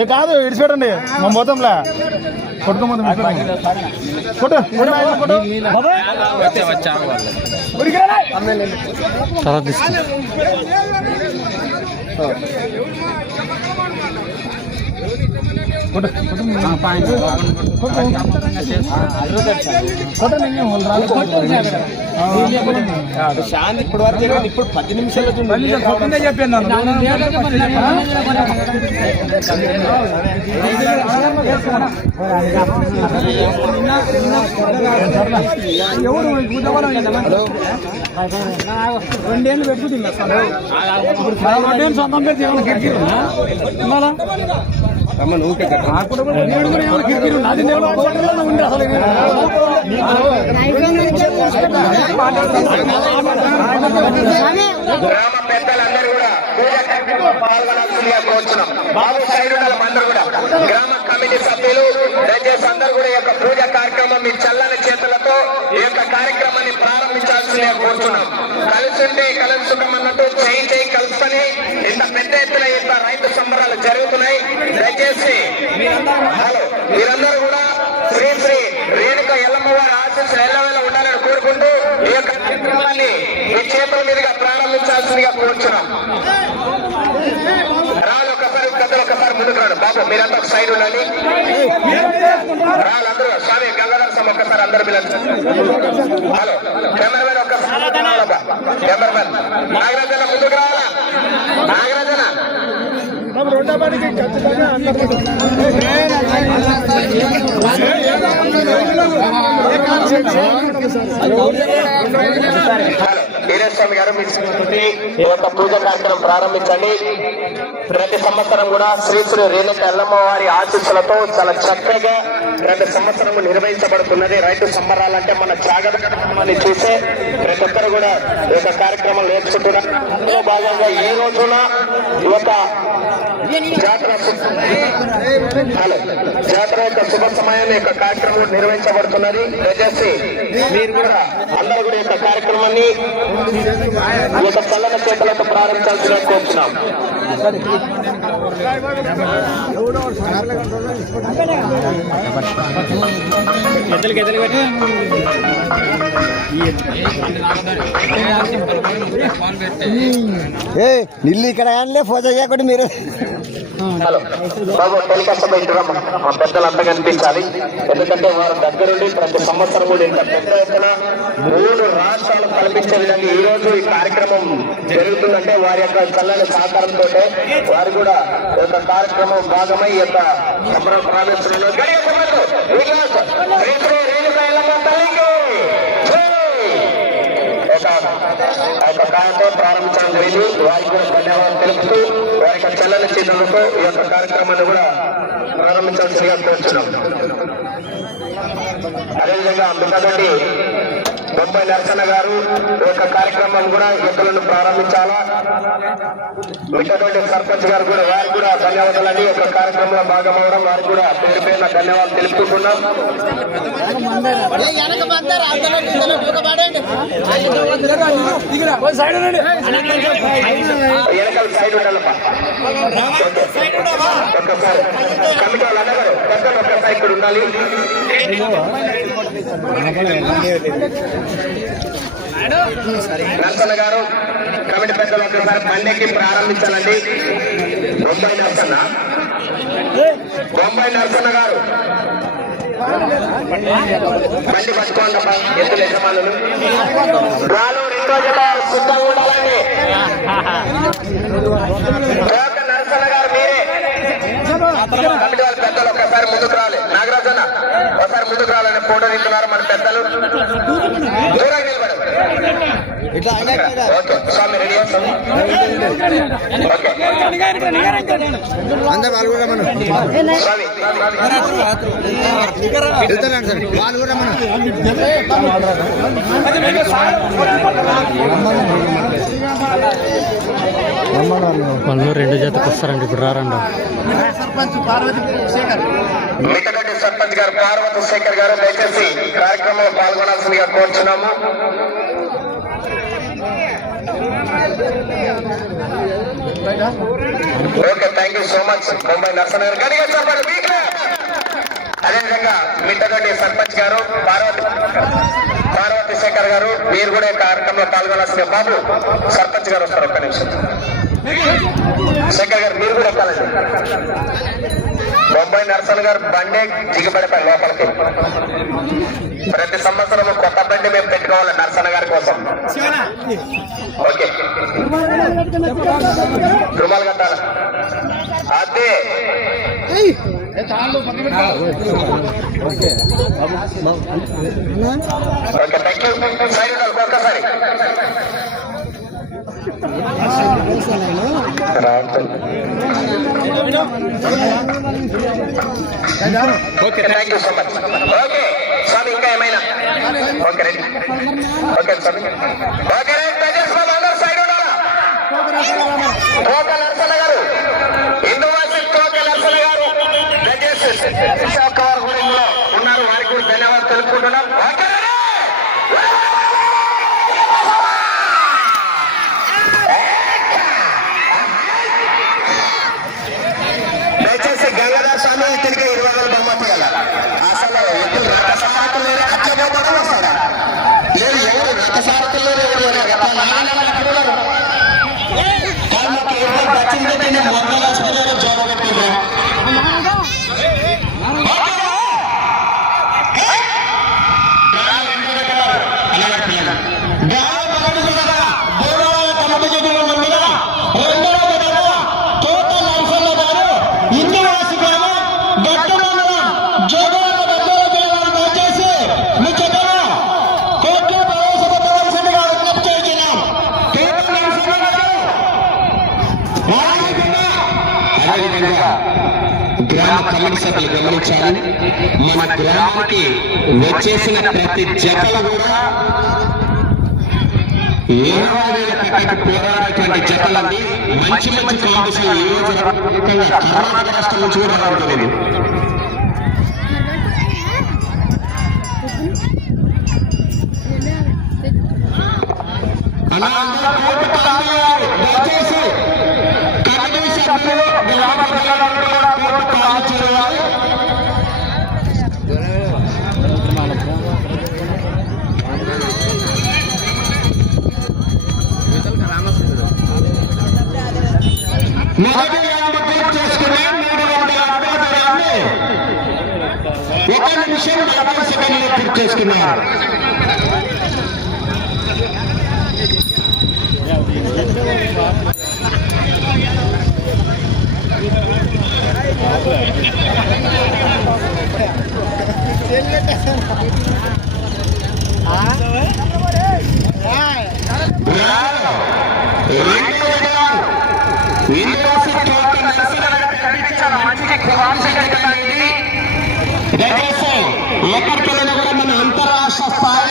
ఏ కాదు ఇడిచిపెట్టండి. మా పోతాంలే. కొట్టుకోమంది కొట్టు. తర్వాత శాంతి ఇప్పుడు వరకు జరిగింది. ఇప్పుడు పది నిమిషాలు రెండేళ్ళు పెట్టుకుంటుంది సొంతం పెట్టి ఏమైనా గ్రామ పెద్దలందరూ కూడా పూజ కార్యక్రమంలో పాల్గొనాల్సిందిగా కోరుతున్నాం బాబు సైడ్ ఉన్న అందరూ కూడా గ్రామ కమిటీ సభ్యులు దయచేసి అందరూ కూడా ఈ యొక్క పూజ కార్యక్రమం మీ చల్లని చేతులతో ఈ యొక్క కార్యక్రమాన్ని ప్రారంభించాల్సిందిగా కోరుతున్నాం కలిసి ఉంటే కలిసి అన్నట్టు చేయి చేయి కలుసుకొని ఇంత పెద్ద ఎత్తున ఇంత రైతు సంబరాలు జరుగుతున్నాయి దయచేసి హలో మీరందరూ కూడా శ్రీ శ్రీ రేణుక ఎల్లమ్మ వారి ఆశీస్సు ఎల్లవేళ ఉండాలని కోరుకుంటూ ఈ యొక్క కార్యక్రమాన్ని మీ చేతుల మీదుగా ప్రారంభించాల్సిందిగా కోరుచున్నాం రాళ్ళు ఒకసారి పెద్దలు ఒకసారి ముందుకు రాడు. బాబు మీరంతా ఒక సైడ్ ఉండండి. రాళ్ళు అందరూ స్వామి గంగాధర స్వామి ఒక్కసారి అందరు పిల్లలు హలో కెమెరామెన్ ఒక్కసారి కెమెరామెన్. నాగరాజన ముందుకు రావాలా? నాగరాజన హలో. వీరేస్వామి గారు మీ ఈ యొక్క పూజ కార్యక్రమం ప్రారంభించండి. ప్రతి సంవత్సరం కూడా శ్రీ శ్రీ రేణుక ఎల్లమ్మ వారి ఆశీస్సులతో చాలా చక్కగా ప్రతి సంవత్సరం నిర్వహించబడుతున్నది. రైతు సంబరాలంటే మన జాగ్రత్తని చూసే ప్రతి ఒక్కరు కూడా ఈ యొక్క కార్యక్రమం నేర్చుకుంటున్నారు. భాగంగా ఈ రోజున యువత జాతర జాతర యొక్క శుభ సమయాన్ని యొక్క కార్యక్రమం నిర్వహించబడుతున్నది. దయచేసి మీరు కూడా అందరూ కూడా యొక్క కార్యక్రమాన్ని ఒక చల్లన చేతులతో ప్రారంభించాల్సిన కోరుతున్నాం. ఏ నిల్లు ఇక్కడ కానీ ఫోటో చేయకుండా మీరు. హలో. బాబు టెలికాస్ట్ పెట్టిరమ్మ మా పెద్దలంతా కనిపించాలి. ఎందుకంటే వారు దగ్గరుండి ప్రతి సంవత్సరం కూడా ఇంత పెద్ద ఎత్తున మూడు రాష్ట్రాలు కల్పించే విధంగా ఈ రోజు ఈ కార్యక్రమం జరుగుతుందంటే వారి యొక్క చల్లని సహకారంతో వారు కూడా ఈ యొక్క కార్యక్రమం భాగమై ఈ యొక్క సంబరం ప్రారంభిస్తున్నారు ఒక ఆ యొక్క కార్యక్రమం ప్రారంభించడం జరిగింది. వారికి కూడా ధన్యవాదాలు తెలుపుతూ వారి యొక్క చల్లని చిన్నలతో ఈ యొక్క కార్యక్రమాన్ని కూడా ప్రారంభించాల్సిందిగా కోరుతున్నాం అదేవిధంగా అంబికారెడ్డి బొంబాయి నరసన్న గారు యొక్క కార్యక్రమం కూడా ఎద్దులను ప్రారంభించాలా? మిగతాటువంటి సర్పంచ్ గారు కూడా వారికి కూడా ధన్యవాదాలండి. ఈ యొక్క కార్యక్రమంలో భాగమవడం వారికి కూడా పేరు పేరున ధన్యవాదాలు తెలుపుకుంటున్నాం. వెనకాల సైడ్ ఉండాలప్ప ఒక్కసారి కమిటీ వాళ్ళు ఒక్కసారి ఇక్కడ ఉండాలి. నరసన్న గారు కమిటీ పెద్దలు ఒకసారి పండేకి ప్రారంభించాలండి. బొంబాయి నర్సన్న. బొంబాయి నర్సన్న గారు. బండి పట్టుకోండి అబ్బా యజమానులు. రాను రెండు రోజుల సిద్ధంగా ఉండాలండి కోక గారు మీరే కమిటీ వాళ్ళ పెద్దలు ఒకసారి ముందుకు రావాలి నాగరాజన్న ఒకసారి ఫోటో తింటున్నారు మన పెద్దలు దూరంగా నిలబడు ఇట్లా అందరు వాళ్ళు కూడా మనం సార్ వాళ్ళు కూడా మనం వాళ్ళు రెండు జతకు వస్తారండి ఇప్పుడు రారండి. మిగతాటి సర్పంచ్ గారు పార్వతి శేఖర్ గారు దయచేసి కార్యక్రమంలో పాల్గొనాల్సిందిగా కోరుచున్నాము. Okay thank you so much Mumbai Narsan గారు. గడిగా చెప్పండి మీకే అదేవిధంగా మిట్టగడ్డి సర్పంచ్ గారు పార్వతి పార్వతి శేఖర్ గారు మీరు కూడా ఈ కార్యక్రమంలో పాల్గొనాల్సిన బాబు సర్పంచ్ గారు వస్తారు ఒక్క నిమిషం. శేఖర్ గారు మీరు కూడా ఎక్కాలండి బొంబాయి నర్సన్ గారు బండే దిగబడిపోయి లోపలికి. ప్రతి సంవత్సరం కొత్త బండి మేము పెట్టుకోవాలి నర్సన్ గారి కోసం. ఓకే. రుమాలు కట్టాలి? అదే. ఓకే థ్యాంక్ యూ సైడ్ ఒక్కసారి. Okay thank you so much okay స్వామి ఇంకా ఏమైనా? ఓకే రెడీ ఓకే స్వామి ఓకే రైట్ అందరూ సైడ్ ఉండాలా? నరసన్న ಗಂಗಾಧರ ಸ್ವಾಮಿ ತಿರುಗಿ ಇರುವಾಗ ಬಹುಮತಿ ಅಲ್ಲ ಅಸಲ ರಥಸಾರಥುಲೇ ಅಜ್ಜ ಬೋಧನ ಸರ ಏನು ಎವರು ರಥಸಾರಥುಲೇ ಇವರು ರಥ ನಾನೆಲ್ಲ ಕಿರುವರು ಕಾಲಕ್ಕೆ ಇರುವ ದಕ್ಷಿಣ ಮೊದಲ ಸೂರ್ಯರ ಜೋರ ಬಿಟ್ಟಿದ್ರು కమిటీ సభ్యులు గమనించాలి. మన గ్రామానికి వచ్చేసిన ప్రతి జతలు కూడా ఇరవై వేల కట్టకు పోరాడేటువంటి జతలన్నీ మంచి మంచి కాంపిటీషన్ ఈ రోజు కర్ణాటక రాష్ట్రం నుంచి కూడా రావడం అలా దయచేసి కమిటీ సభ్యులు గ్రామ ప్రజలందరూ మొదటి రౌండ్ పూర్తి చేసుకుని మూడు వందల అరవై దూరాన్ని ఒక నిమిషం నలభై సెకండ్లు పూర్తి చేసుకున్నారు రెండవ రౌండ్. ఇందులో రామశంకర్ గారికి దయచేసి ఎక్కడికి